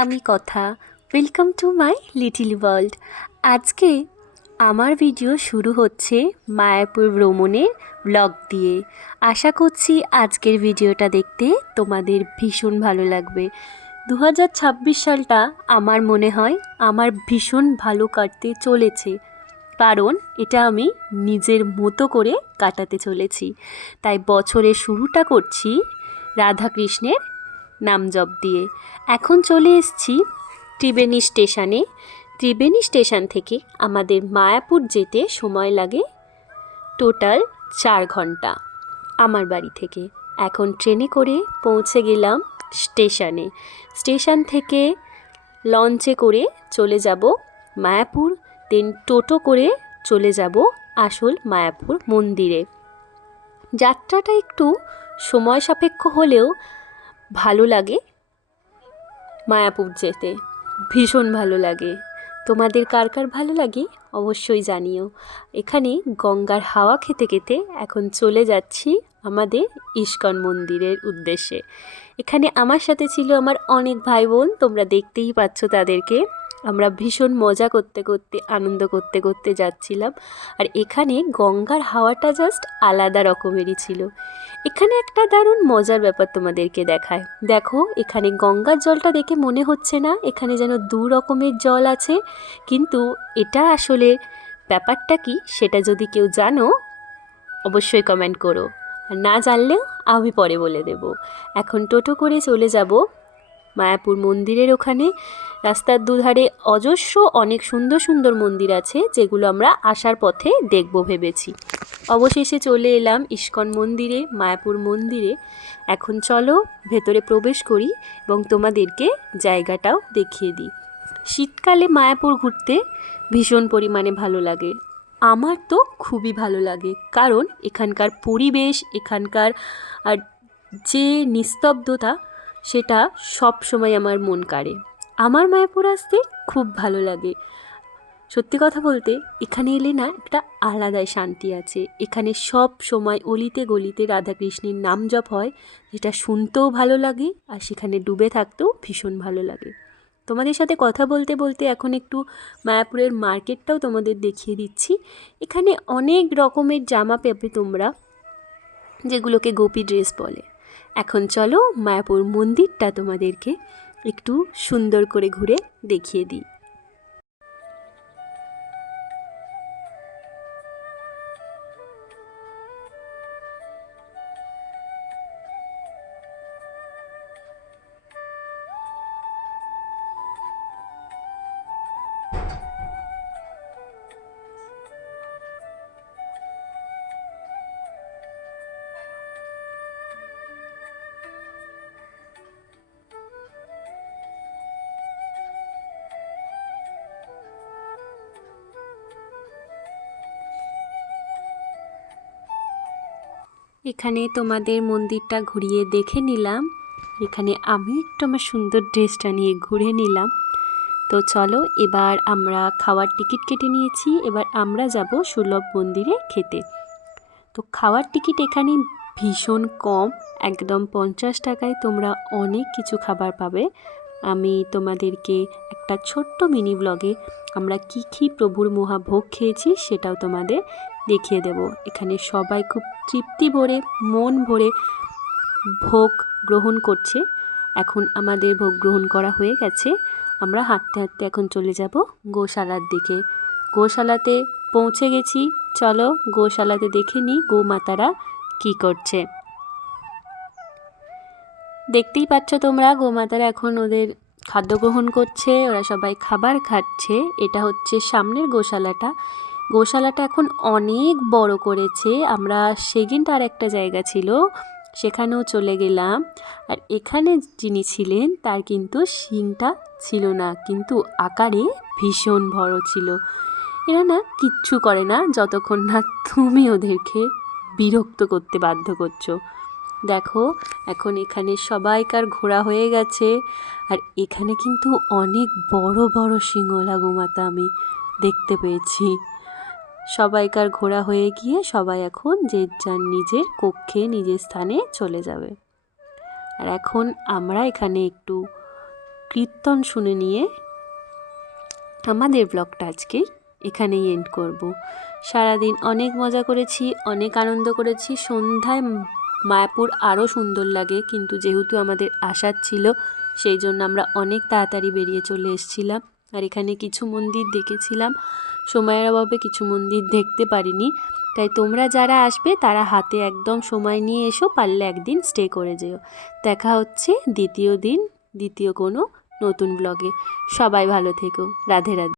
আমি কথা। Welcome to my little world. আজকে আমার ভিডিও শুরু হচ্ছে মায়াপুর ভ্রমণের ব্লগ দিয়ে। আশা করছি আজকের ভিডিওটা দেখতে তোমাদের ভীষণ ভালো লাগবে। 2026 সালটা আমার মনে হয় আমার ভীষণ ভালো কাটতে চলেছে, কারণ এটা আমি নিজের মতো করে কাটাতে চলেছি। তাই বছরের শুরুটা করছি রাধাকৃষ্ণের নাম জপ দিয়ে। এখন চলে এসেছি ত্রিবেণী স্টেশনে। ত্রিবেণী স্টেশন থেকে আমাদের মায়াপুর যেতে সময় লাগে টোটাল 4 ঘন্টা আমার বাড়ি থেকে। এখন ট্রেনে করে পৌঁছে গেলাম স্টেশনে। স্টেশন থেকে লঞ্চে করে চলে যাব মায়াপুর, দেন টোটো করে চলে যাব আসল মায়াপুর মন্দিরে। যাত্রাটা একটু সময় সাপেক্ষ হলেও ভালো লাগে। মায়াপুর যেতে ভীষণ ভালো লাগে। তোমাদের কার কার ভালো লাগে অবশ্যই জানিও। এখানে গঙ্গার হাওয়া খেতে খেতে এখন চলে যাচ্ছি আমাদের ইস্কন মন্দিরের উদ্দেশ্যে। এখানে আমার সাথে ছিল আমার অনেক ভাই বোন, তোমরা দেখতেই পাচ্ছ তাদেরকে। আমরা ভীষণ মজা করতে করতে আনন্দ করতে করতে যাচ্ছিলাম। আর এখানে গঙ্গার হাওয়াটা জাস্ট আলাদা রকমেরই ছিল। এখানে একটা দারুণ মজার ব্যাপার তোমাদেরকে দেখায়। দেখো, এখানে গঙ্গার জলটা দেখে মনে হচ্ছে না এখানে যেন দু রকমের জল আছে, কিন্তু এটা আসলে ব্যাপারটা কি সেটা যদি কেউ জানো অবশ্যই কমেন্ট করো, আর না জানলেও আমি পরে বলে দেব। এখন টোটো করে চলে যাব মায়াপুর মন্দিরের ওখানে। রাস্তার দুধারে অজস্র অনেক সুন্দর সুন্দর মন্দির আছে, যেগুলো আমরা আসার পথে দেখব ভেবেছি। অবশেষে চলে এলাম ইস্কন মন্দিরে, মায়াপুর মন্দিরে। এখন চলো ভেতরে প্রবেশ করি এবং তোমাদেরকে জায়গাটাও দেখিয়ে দিই। শীতকালে মায়াপুর ঘুরতে ভীষণ পরিমাণে ভালো লাগে। আমার তো খুবই ভালো লাগে, কারণ এখানকার পরিবেশ, এখানকার আর যে নিস্তব্ধতা, সেটা সব সময় আমার মন কাড়ে। আমার মায়াপুর আসতে খুব ভালো লাগে। সত্যি কথা বলতে এখানে এলে না একটা আলাদাই শান্তি আছে। এখানে সব সময় অলিতে গলিতে রাধাকৃষ্ণের নাম জপ হয়, যেটা শুনতেও ভালো লাগে আর সেখানে ডুবে থাকতেও ভীষণ ভালো লাগে। তোমাদের সাথে কথা বলতে বলতে এখন একটু মায়াপুরের মার্কেটটাও তোমাদের দেখিয়ে দিচ্ছি। এখানে অনেক রকমের জামা পাবে তোমরা, যেগুলোকে গোপী ড্রেস বলে। এখন চলো মায়াপুর মন্দিরটা তোমাদেরকে একটু সুন্দর করে ঘুরে দেখিয়ে দিই। এখানে তোমাদের মন্দিরটা ঘুরিয়ে দেখে নিলাম। এখানে আমি একটু আমার সুন্দর ড্রেসটা নিয়ে ঘুরে নিলাম। তো চলো, এবার আমরা খাওয়ার টিকিট কেটে নিয়েছি। এবার আমরা যাব সুলভ মন্দিরে খেতে। তো খাওয়ার টিকিট এখানে ভীষণ কম, একদম 50 টাকায় তোমরা অনেক কিছু খাবার পাবে। আমি তোমাদেরকে একটা ছোট্ট মিনি ব্লগে আমরা কী প্রভুর মহাভোগ খেয়েছি সেটাও তোমাদের দেখিয়ে দেব। এখানে সবাই খুব তৃপ্তি ভরে, মন ভরে ভোগ গ্রহণ করছে। এখন আমাদের ভোগ গ্রহণ করা হয়ে গেছে। আমরা হাঁটতে হাঁটতে এখন চলে যাব গোশালার দিকে। গোশালাতে পৌঁছে গেছি। চলো গোশালাতে দেখে নিই গোমাতারা কি করছে। দেখতেই পাচ্ছ তোমরা, গোমাতারা এখন ওদের খাদ্য গ্রহণ করছে, ওরা সবাই খাবার খাচ্ছে। এটা হচ্ছে সামনের গোশালাটা। গোশালাটা এখন অনেক বড় করেছে। আমরা সেকেন্ড আর একটা জায়গা ছিল সেখানেও চলে গেলাম। আর এখানে যিনি ছিলেন তার কিন্তু শিংটা ছিল না, কিন্তু আকারে ভীষণ বড় ছিল। এরা না কিচ্ছু করে না যতক্ষণ না তুমি ওদেরকে বিরক্ত করতে বাধ্য করছো। দেখো, এখন এখানে সবাইকার ঘোরা হয়ে গেছে। আর এখানে কিন্তু অনেক বড় বড় সিংহলা গোমাতা আমি দেখতে পেয়েছি। সবাইকার ঘোরা হয়ে গিয়ে সবাই এখন যে যার নিজের কক্ষে নিজের স্থানে চলে যাবে। আর এখন আমরা এখানে একটু কীর্তন শুনে নিয়ে আমাদের ব্লগটা আজকে এখানেই এন্ড করব। সারাদিন অনেক মজা করেছি, অনেক আনন্দ করেছি। সন্ধ্যায় মায়াপুর আরও সুন্দর লাগে, কিন্তু যেহেতু আমাদের আসার ছিল সেই জন্য আমরা অনেক তাড়াতাড়ি বেরিয়ে চলে এসেছিলাম। আর এখানে কিছু মন্দির দেখেছিলাম, সময়ের অভাবে কিছু মন্দির দেখতে পারিনি। তাই তোমরা যারা আসবে তারা হাতে একদম সময় নিয়ে এসো, পারলে একদিন স্টে করে যেও। দেখা হচ্ছে দ্বিতীয় দিন দ্বিতীয় কোনো নতুন ব্লগে। সবাই ভালো থেকো। রাধে রাধে।